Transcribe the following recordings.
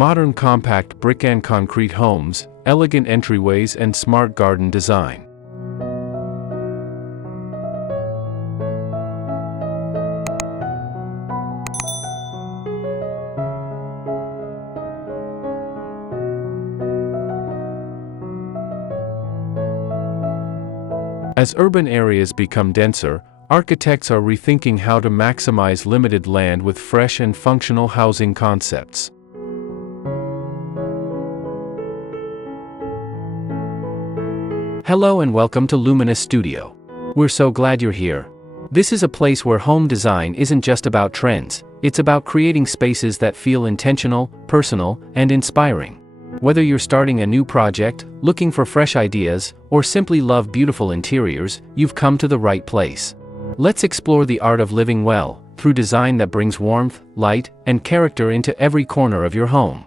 modern compact brick and concrete homes, elegant entryways and smart garden design. As urban areas become denser, architects are rethinking how to maximize limited land with fresh and functional housing concepts. Hello and welcome to Luminous Studio. We're so glad you're here. This is a place where home design isn't just about trends, it's about creating spaces that feel intentional, personal, and inspiring. Whether you're starting a new project, looking for fresh ideas, or simply love beautiful interiors, you've come to the right place. Let's explore the art of living well, through design that brings warmth, light, and character into every corner of your home.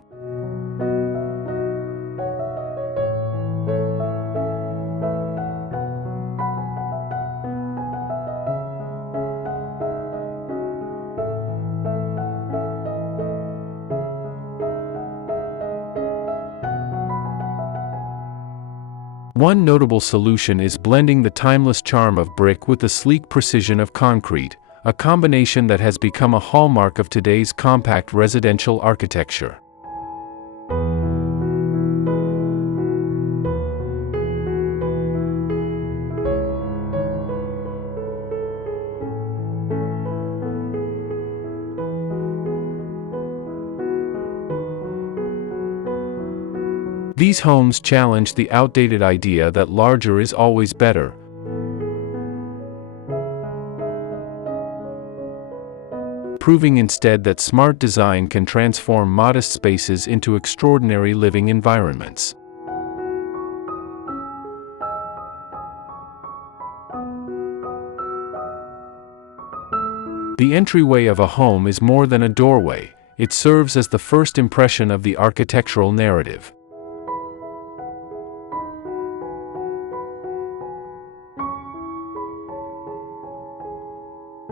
One notable solution is blending the timeless charm of brick with the sleek precision of concrete, a combination that has become a hallmark of today's compact residential architecture. These homes challenge the outdated idea that larger is always better. Proving instead that smart design can transform modest spaces into extraordinary living environments. The entryway of a home is more than a doorway, it serves as the first impression of the architectural narrative.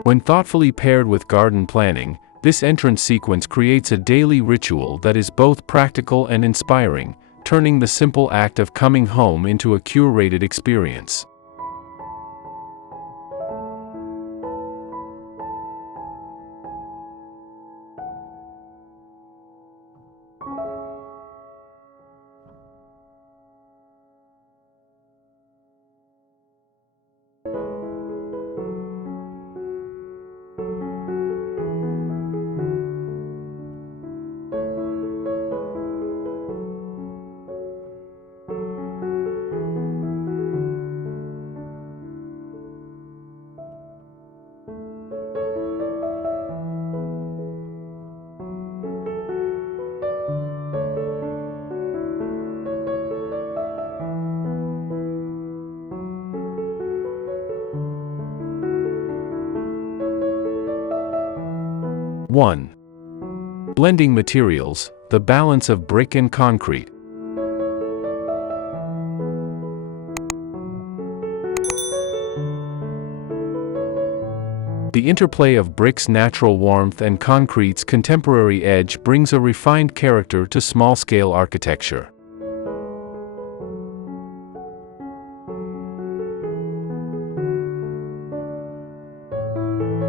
When thoughtfully paired with garden planning, this entrance sequence creates a daily ritual that is both practical and inspiring, turning the simple act of coming home into a curated experience. One. Blending materials, the balance of brick and concrete. The interplay of brick's natural warmth and concrete's contemporary edge brings a refined character to small-scale architecture.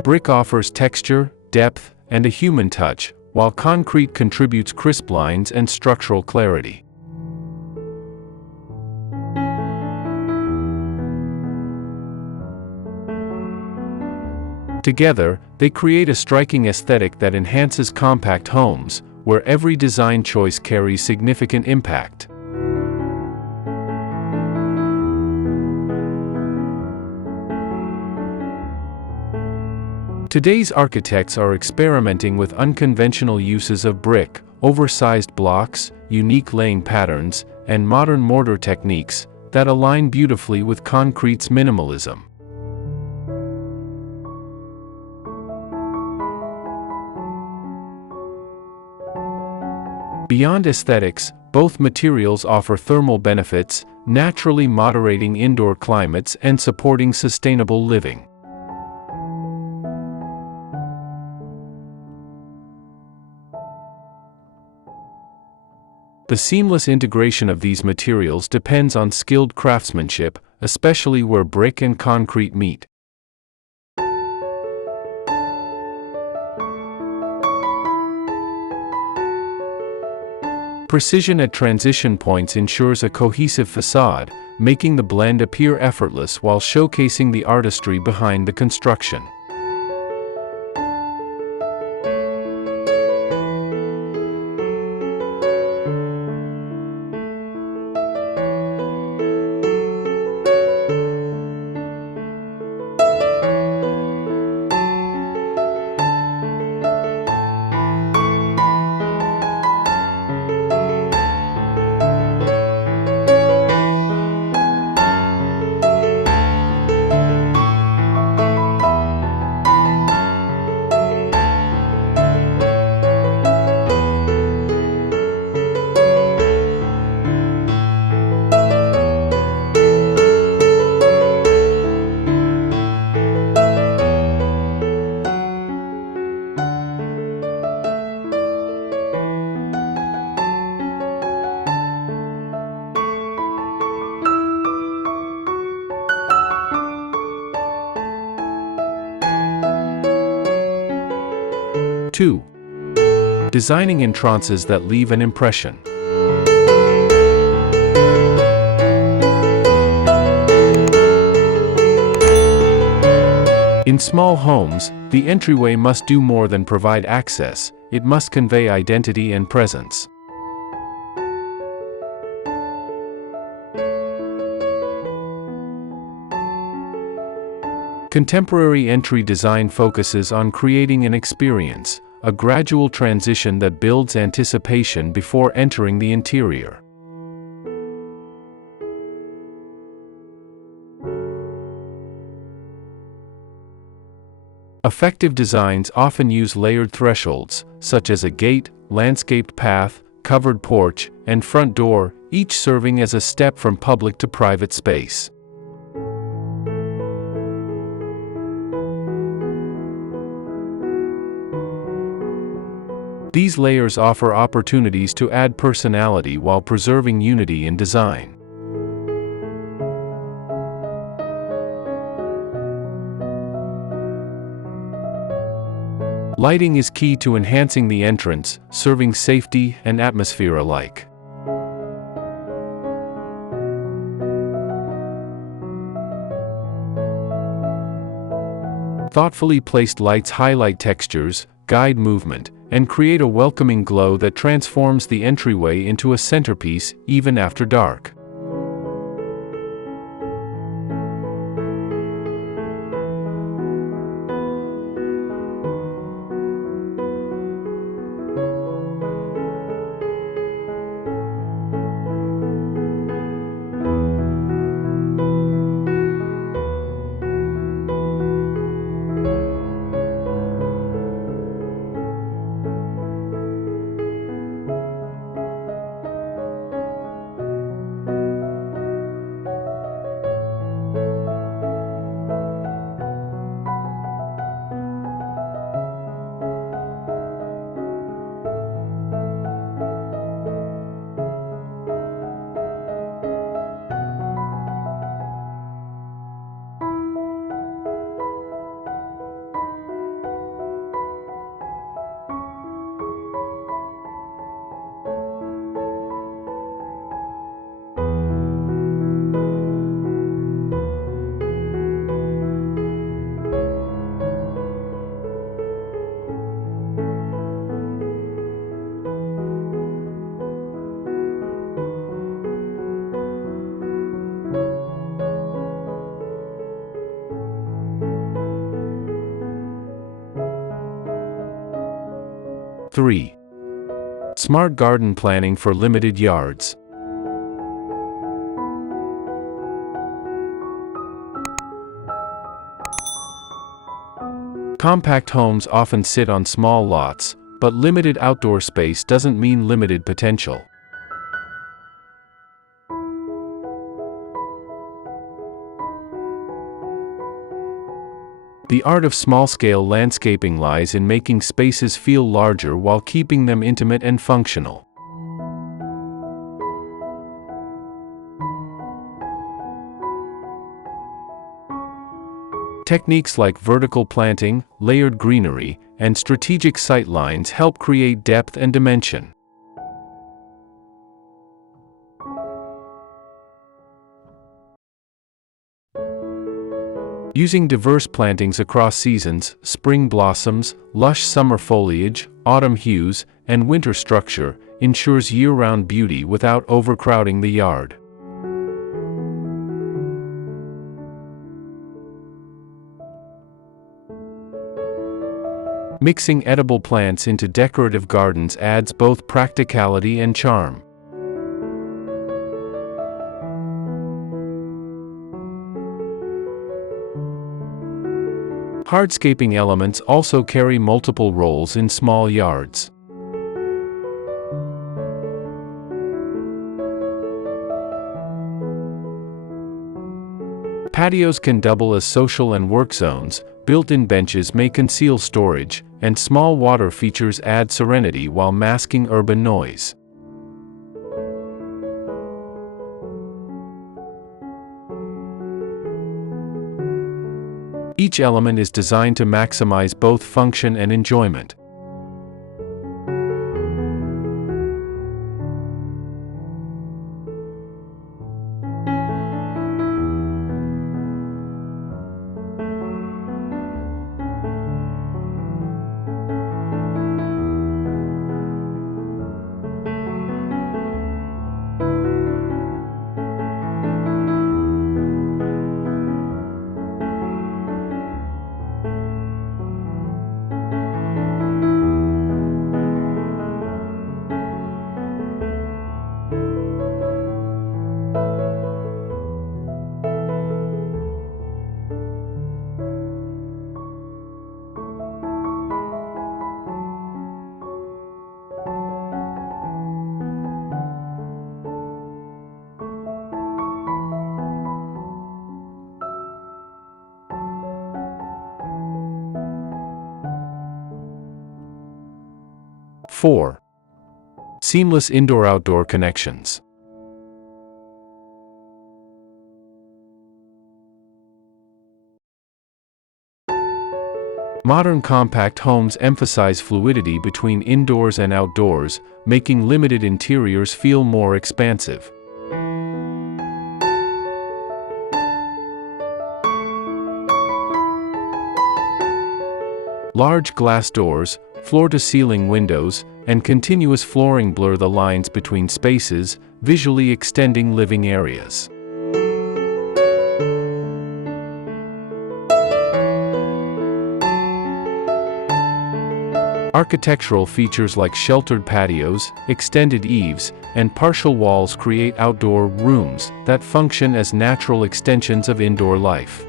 Brick offers texture, depth, and a human touch, while concrete contributes crisp lines and structural clarity. Together, they create a striking aesthetic that enhances compact homes, where every design choice carries significant impact. Today's architects are experimenting with unconventional uses of brick, oversized blocks, unique laying patterns, and modern mortar techniques that align beautifully with concrete's minimalism. Beyond aesthetics, both materials offer thermal benefits, naturally moderating indoor climates and supporting sustainable living. The seamless integration of these materials depends on skilled craftsmanship, especially where brick and concrete meet. Precision at transition points ensures a cohesive facade, making the blend appear effortless while showcasing the artistry behind the construction. Two, designing entrances that leave an impression. In small homes, the entryway must do more than provide access, it must convey identity and presence. Contemporary entry design focuses on creating an experience, a gradual transition that builds anticipation before entering the interior. Effective designs often use layered thresholds, such as a gate, landscaped path, covered porch, and front door, each serving as a step from public to private space. These layers offer opportunities to add personality while preserving unity in design. Lighting is key to enhancing the entrance, serving safety and atmosphere alike. Thoughtfully placed lights highlight textures, guide movement, and create a welcoming glow that transforms the entryway into a centerpiece even after dark. Three, smart garden planning for limited yards. Compact homes often sit on small lots, but limited outdoor space doesn't mean limited potential. The art of small-scale landscaping lies in making spaces feel larger while keeping them intimate and functional. Techniques like vertical planting, layered greenery, and strategic sightlines help create depth and dimension. Using diverse plantings across seasons, spring blossoms, lush summer foliage, autumn hues, and winter structure, ensures year-round beauty without overcrowding the yard. Mixing edible plants into decorative gardens adds both practicality and charm. Hardscaping elements also carry multiple roles in small yards. Patios can double as social and work zones, built-in benches may conceal storage, and small water features add serenity while masking urban noise. Each element is designed to maximize both function and enjoyment. Four. Seamless indoor-outdoor connections. Modern compact homes emphasize fluidity between indoors and outdoors, making limited interiors feel more expansive. Large glass doors, floor-to-ceiling windows, and continuous flooring blur the lines between spaces, visually extending living areas. Architectural features like sheltered patios, extended eaves, and partial walls create outdoor rooms that function as natural extensions of indoor life.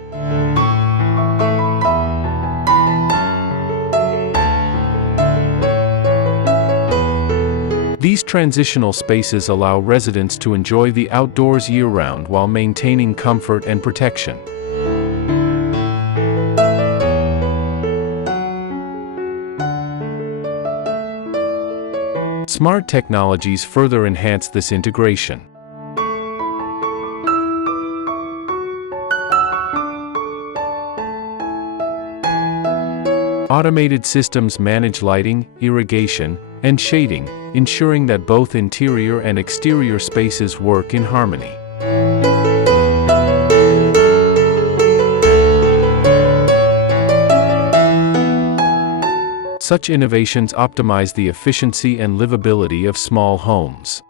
These transitional spaces allow residents to enjoy the outdoors year-round while maintaining comfort and protection. Smart technologies further enhance this integration. Automated systems manage lighting, irrigation, and shading, ensuring that both interior and exterior spaces work in harmony. Such innovations optimize the efficiency and livability of small homes.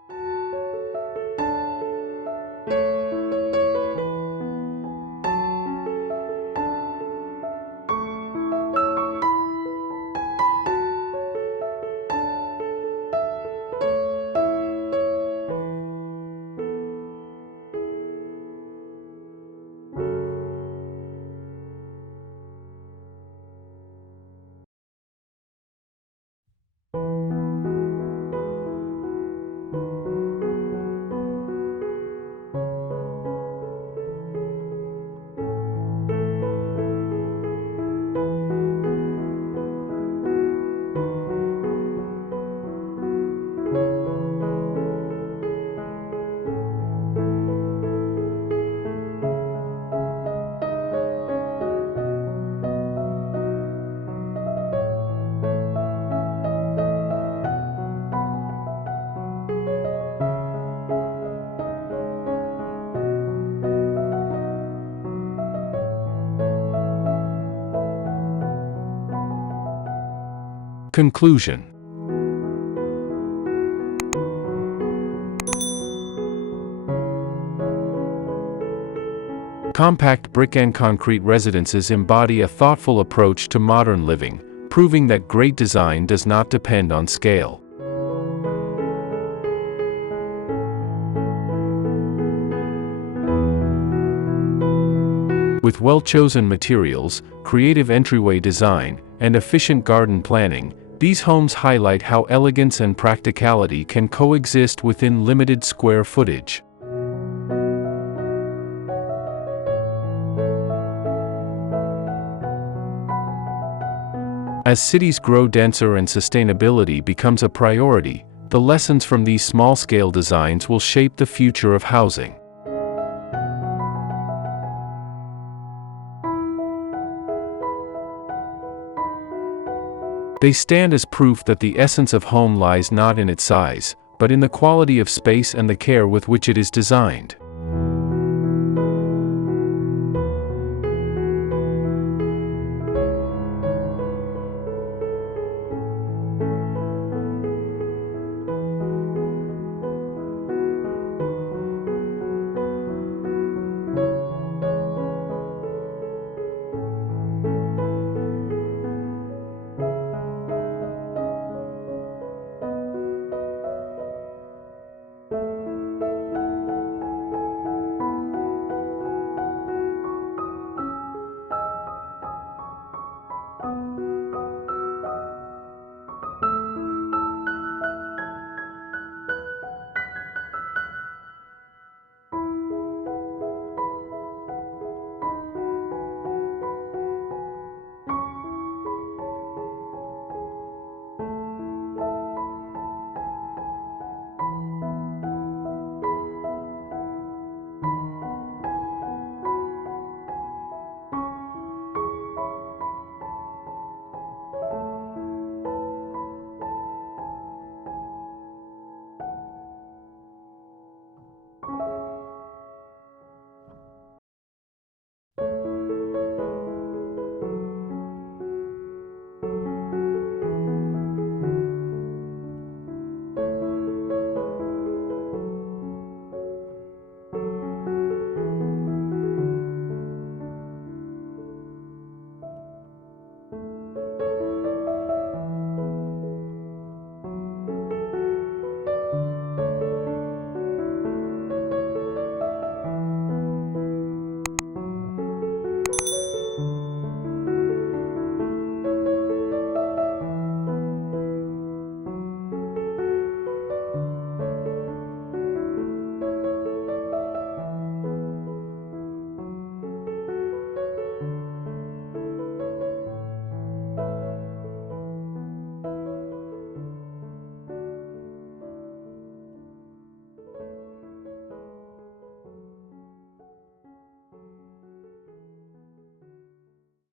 Conclusion. Compact brick and concrete residences embody a thoughtful approach to modern living, proving that great design does not depend on scale. With well-chosen materials, creative entryway design, and efficient garden planning, these homes highlight how elegance and practicality can coexist within limited square footage. As cities grow denser and sustainability becomes a priority, the lessons from these small-scale designs will shape the future of housing. They stand as proof that the essence of home lies not in its size, but in the quality of space and the care with which it is designed.